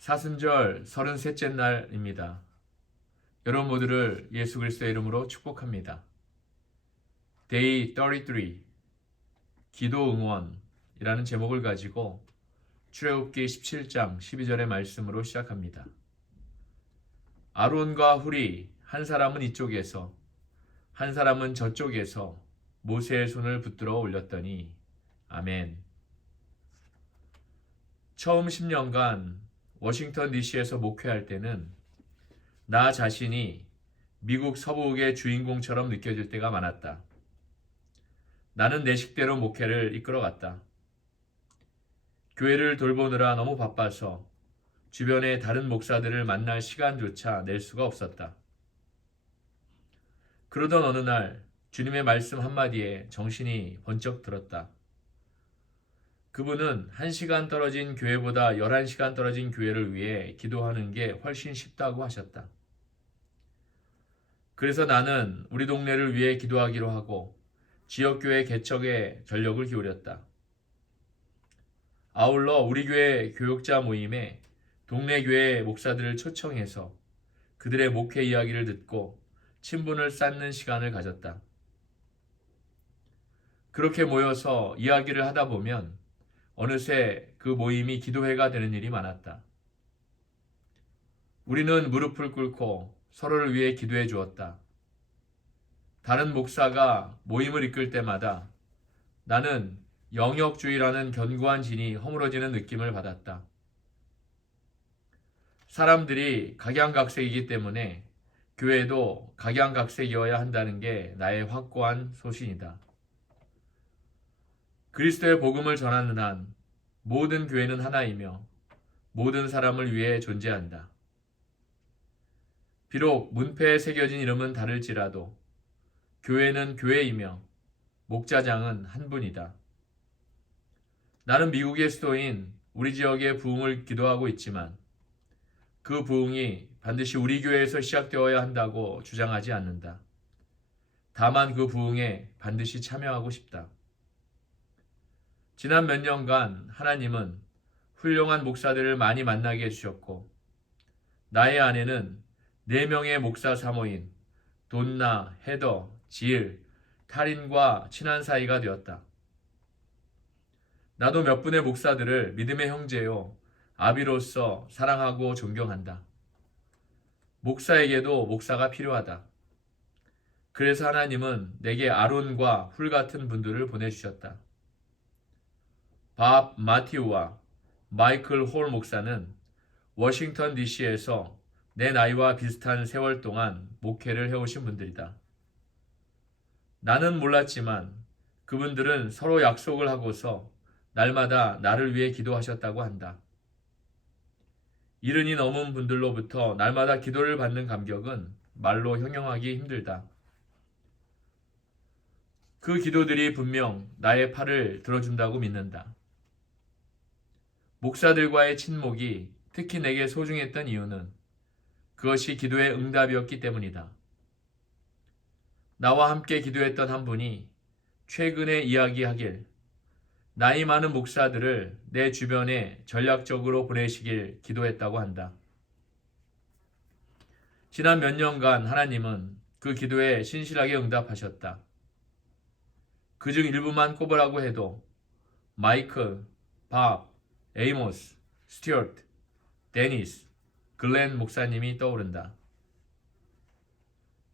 사순절 33째 날입니다. 여러분 모두를 예수 그리스도의 이름으로 축복합니다. Day 33 기도 응원이라는 제목을 가지고 출애굽기 17장 12절의 말씀으로 시작합니다. 아론과 훌이 한 사람은 이쪽에서 한 사람은 저쪽에서 모세의 손을 붙들어 올렸더니 아멘. 처음 10년간 워싱턴 DC에서 목회할 때는 나 자신이 미국 서부의 주인공처럼 느껴질 때가 많았다. 나는 내 식대로 목회를 이끌어갔다. 교회를 돌보느라 너무 바빠서 주변의 다른 목사들을 만날 시간조차 낼 수가 없었다. 그러던 어느 날 주님의 말씀 한마디에 정신이 번쩍 들었다. 그분은 1시간 떨어진 교회보다 11시간 떨어진 교회를 위해 기도하는 게 훨씬 쉽다고 하셨다. 그래서 나는 우리 동네를 위해 기도하기로 하고 지역교회 개척에 전력을 기울였다. 아울러 우리 교회 교육자 모임에 동네 교회 목사들을 초청해서 그들의 목회 이야기를 듣고 친분을 쌓는 시간을 가졌다. 그렇게 모여서 이야기를 하다 보면 어느새 그 모임이 기도회가 되는 일이 많았다. 우리는 무릎을 꿇고 서로를 위해 기도해 주었다. 다른 목사가 모임을 이끌 때마다 나는 영역주의라는 견고한 진이 허물어지는 느낌을 받았다. 사람들이 각양각색이기 때문에 교회도 각양각색이어야 한다는 게 나의 확고한 소신이다. 그리스도의 복음을 전하는 한 모든 교회는 하나이며 모든 사람을 위해 존재한다. 비록 문패에 새겨진 이름은 다를지라도 교회는 교회이며 목자장은 한 분이다. 나는 미국의 수도인 우리 지역의 부흥을 기도하고 있지만 그 부흥이 반드시 우리 교회에서 시작되어야 한다고 주장하지 않는다. 다만 그 부흥에 반드시 참여하고 싶다. 지난 몇 년간 하나님은 훌륭한 목사들을 많이 만나게 해주셨고 나의 아내는 4명의 목사 사모인 돈나, 헤더, 지일, 탈인과 친한 사이가 되었다. 나도 몇 분의 목사들을 믿음의 형제요, 아비로서 사랑하고 존경한다. 목사에게도 목사가 필요하다. 그래서 하나님은 내게 아론과 훌 같은 분들을 보내주셨다. 밥 마티우와 마이클 홀 목사는 워싱턴 DC에서 내 나이와 비슷한 세월 동안 목회를 해오신 분들이다. 나는 몰랐지만 그분들은 서로 약속을 하고서 날마다 나를 위해 기도하셨다고 한다. 70이 넘은 분들로부터 날마다 기도를 받는 감격은 말로 형용하기 힘들다. 그 기도들이 분명 나의 팔을 들어준다고 믿는다. 목사들과의 친목이 특히 내게 소중했던 이유는 그것이 기도의 응답이었기 때문이다. 나와 함께 기도했던 한 분이 최근에 이야기하길 나이 많은 목사들을 내 주변에 전략적으로 보내시길 기도했다고 한다. 지난 몇 년간 하나님은 그 기도에 신실하게 응답하셨다. 그중 일부만 꼽으라고 해도 마이클, 밥, 에이모스, 스튜어트, 데니스, 글렌 목사님이 떠오른다.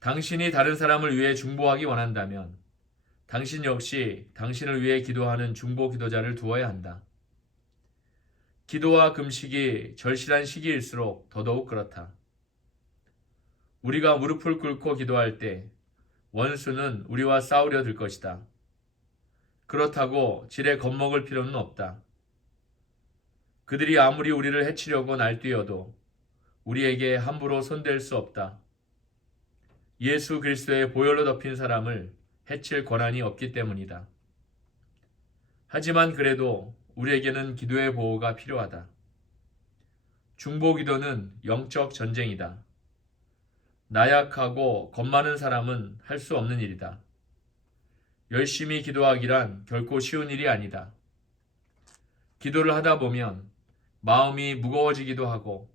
당신이 다른 사람을 위해 중보하기 원한다면 당신 역시 당신을 위해 기도하는 중보 기도자를 두어야 한다. 기도와 금식이 절실한 시기일수록 더더욱 그렇다. 우리가 무릎을 꿇고 기도할 때 원수는 우리와 싸우려 들 것이다. 그렇다고 지레 겁먹을 필요는 없다. 그들이 아무리 우리를 해치려고 날뛰어도 우리에게 함부로 손댈 수 없다. 예수 그리스도의 보혈로 덮인 사람을 해칠 권한이 없기 때문이다. 하지만 그래도 우리에게는 기도의 보호가 필요하다. 중보기도는 영적 전쟁이다. 나약하고 겁 많은 사람은 할 수 없는 일이다. 열심히 기도하기란 결코 쉬운 일이 아니다. 기도를 하다 보면 마음이 무거워지기도 하고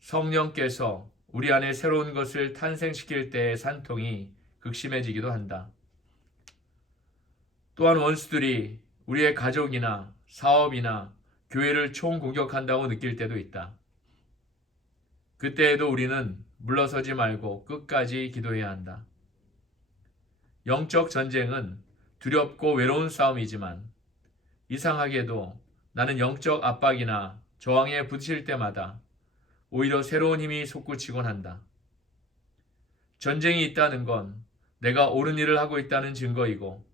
성령께서 우리 안에 새로운 것을 탄생시킬 때의 산통이 극심해지기도 한다. 또한 원수들이 우리의 가족이나 사업이나 교회를 총공격한다고 느낄 때도 있다. 그때에도 우리는 물러서지 말고 끝까지 기도해야 한다. 영적 전쟁은 두렵고 외로운 싸움이지만 이상하게도 나는 영적 압박이나 저항에 부딪힐 때마다 오히려 새로운 힘이 솟구치곤 한다. 전쟁이 있다는 건 내가 옳은 일을 하고 있다는 증거이고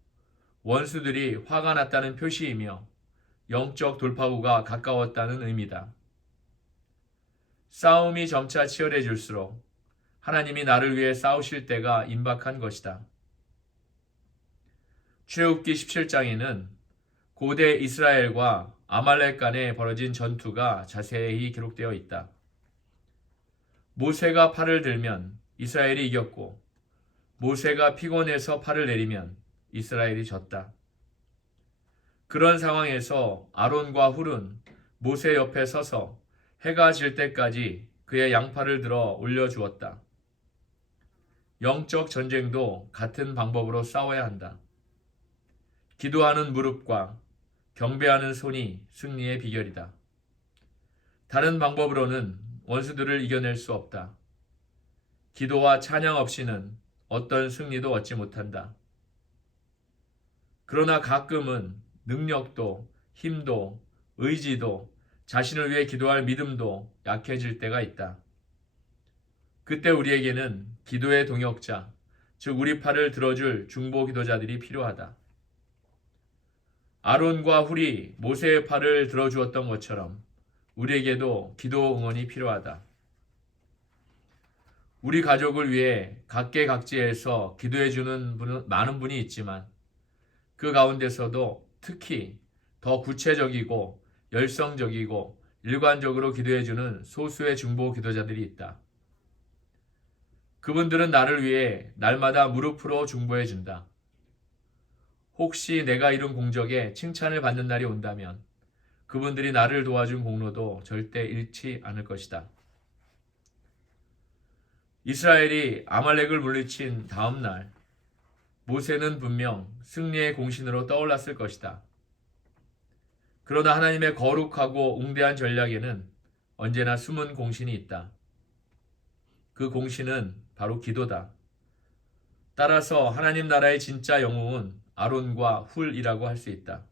원수들이 화가 났다는 표시이며 영적 돌파구가 가까웠다는 의미다. 싸움이 점차 치열해질수록 하나님이 나를 위해 싸우실 때가 임박한 것이다. 출애굽기 17장에는 고대 이스라엘과 아말렉 간에 벌어진 전투가 자세히 기록되어 있다. 모세가 팔을 들면 이스라엘이 이겼고 모세가 피곤해서 팔을 내리면 이스라엘이 졌다. 그런 상황에서 아론과 훌은 모세 옆에 서서 해가 질 때까지 그의 양팔을 들어 올려주었다. 영적 전쟁도 같은 방법으로 싸워야 한다. 기도하는 무릎과 경배하는 손이 승리의 비결이다. 다른 방법으로는 원수들을 이겨낼 수 없다. 기도와 찬양 없이는 어떤 승리도 얻지 못한다. 그러나 가끔은 능력도, 힘도, 의지도, 자신을 위해 기도할 믿음도 약해질 때가 있다. 그때 우리에게는 기도의 동역자, 즉 우리 팔을 들어줄 중보 기도자들이 필요하다. 아론과 훌이 모세의 팔을 들어주었던 것처럼 우리에게도 기도 응원이 필요하다. 우리 가족을 위해 각계각지에서 기도해주는 많은 분이 있지만 그 가운데서도 특히 더 구체적이고 열성적이고 일관적으로 기도해주는 소수의 중보 기도자들이 있다. 그분들은 나를 위해 날마다 무릎으로 중보해준다. 혹시 내가 이룬 공적에 칭찬을 받는 날이 온다면 그분들이 나를 도와준 공로도 절대 잃지 않을 것이다. 이스라엘이 아말렉을 물리친 다음 날 모세는 분명 승리의 공신으로 떠올랐을 것이다. 그러나 하나님의 거룩하고 웅대한 전략에는 언제나 숨은 공신이 있다. 그 공신은 바로 기도다. 따라서 하나님 나라의 진짜 영웅은 아론과 훌이라고 할 수 있다.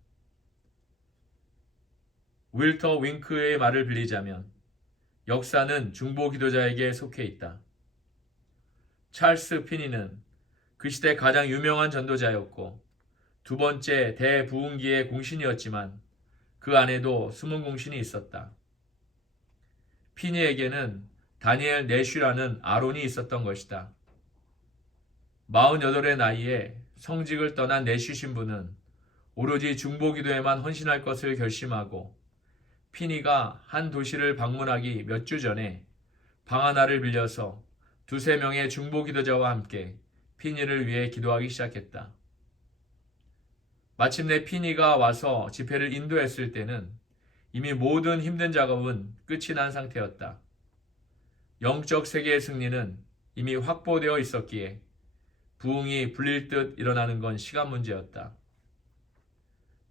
윌터 윙크의 말을 빌리자면 역사는 중보 기도자에게 속해 있다. 찰스 피니는 그 시대 가장 유명한 전도자였고 두 번째 대부흥기의 공신이었지만 그 안에도 숨은 공신이 있었다. 피니에게는 다니엘 내쉬라는 아론이 있었던 것이다. 48의 나이에 성직을 떠난 내쉬 신부는 오로지 중보기도에만 헌신할 것을 결심하고 피니가 한 도시를 방문하기 몇 주 전에 방 하나를 빌려서 2-3명의 중보기도자와 함께 피니를 위해 기도하기 시작했다. 마침내 피니가 와서 집회를 인도했을 때는 이미 모든 힘든 작업은 끝이 난 상태였다. 영적 세계의 승리는 이미 확보되어 있었기에 부흥이 불릴 듯 일어나는 건 시간 문제였다.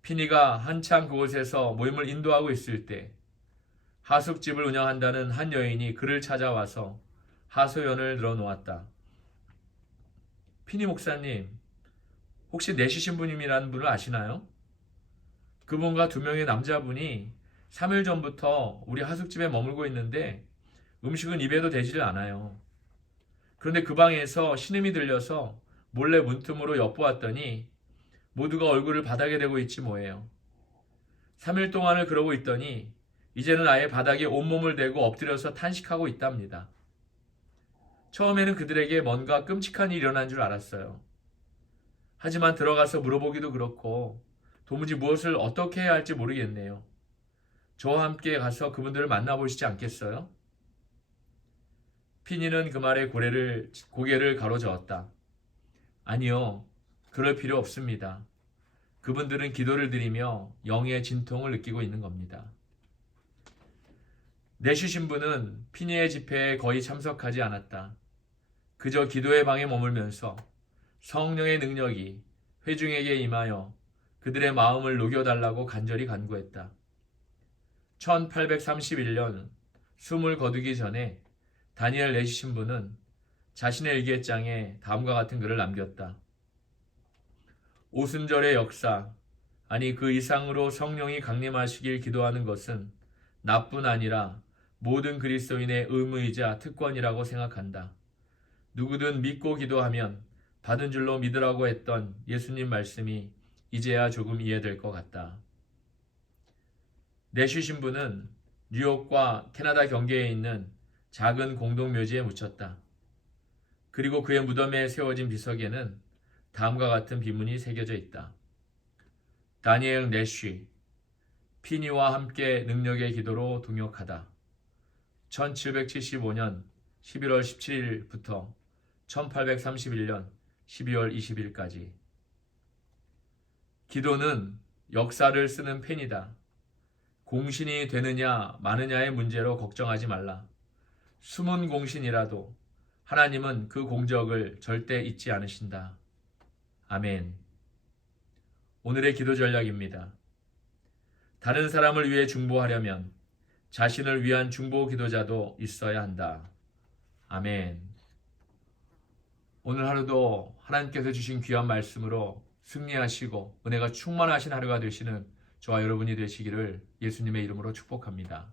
피니가 한참 그곳에서 모임을 인도하고 있을 때 하숙집을 운영한다는 한 여인이 그를 찾아와서 하소연을 늘어놓았다. 피니 목사님, 혹시 내시 신부님이라는 분을 아시나요? 그분과 2명의 남자분이 3일 전부터 우리 하숙집에 머물고 있는데 음식은 입에도 대지를 않아요. 그런데 그 방에서 신음이 들려서 몰래 문틈으로 엿보았더니 모두가 얼굴을 바닥에 대고 있지 뭐예요. 3일 동안을 그러고 있더니 이제는 아예 바닥에 온몸을 대고 엎드려서 탄식하고 있답니다. 처음에는 그들에게 뭔가 끔찍한 일이 일어난 줄 알았어요. 하지만 들어가서 물어보기도 그렇고 도무지 무엇을 어떻게 해야 할지 모르겠네요. 저와 함께 가서 그분들을 만나보시지 않겠어요? 피니는 그 말에 고개를 가로저었다. 아니요, 그럴 필요 없습니다. 그분들은 기도를 드리며 영의 진통을 느끼고 있는 겁니다. 내쉬 신부는 피니의 집회에 거의 참석하지 않았다. 그저 기도의 방에 머물면서 성령의 능력이 회중에게 임하여 그들의 마음을 녹여달라고 간절히 간구했다. 1831년 숨을 거두기 전에 다니엘 내시 신부는 자신의 일기장에 다음과 같은 글을 남겼다. 오순절의 역사, 아니 그 이상으로 성령이 강림하시길 기도하는 것은 나뿐 아니라 모든 그리스도인의 의무이자 특권이라고 생각한다. 누구든 믿고 기도하면 받은 줄로 믿으라고 했던 예수님 말씀이 이제야 조금 이해될 것 같다. 내쉬 신부는 뉴욕과 캐나다 경계에 있는 작은 공동묘지에 묻혔다. 그리고 그의 무덤에 세워진 비석에는 다음과 같은 비문이 새겨져 있다. 다니엘 내쉬, 피니와 함께 능력의 기도로 동역하다. 1775년 11월 17일부터 1831년 12월 20일까지. 기도는 역사를 쓰는 펜이다. 공신이 되느냐 마느냐의 문제로 걱정하지 말라. 숨은 공신이라도 하나님은 그 공적을 절대 잊지 않으신다. 아멘. 오늘의 기도 전략입니다. 다른 사람을 위해 중보하려면 자신을 위한 중보 기도자도 있어야 한다. 아멘. 오늘 하루도 하나님께서 주신 귀한 말씀으로 승리하시고 은혜가 충만하신 하루가 되시는 저와 여러분이 되시기를 예수님의 이름으로 축복합니다.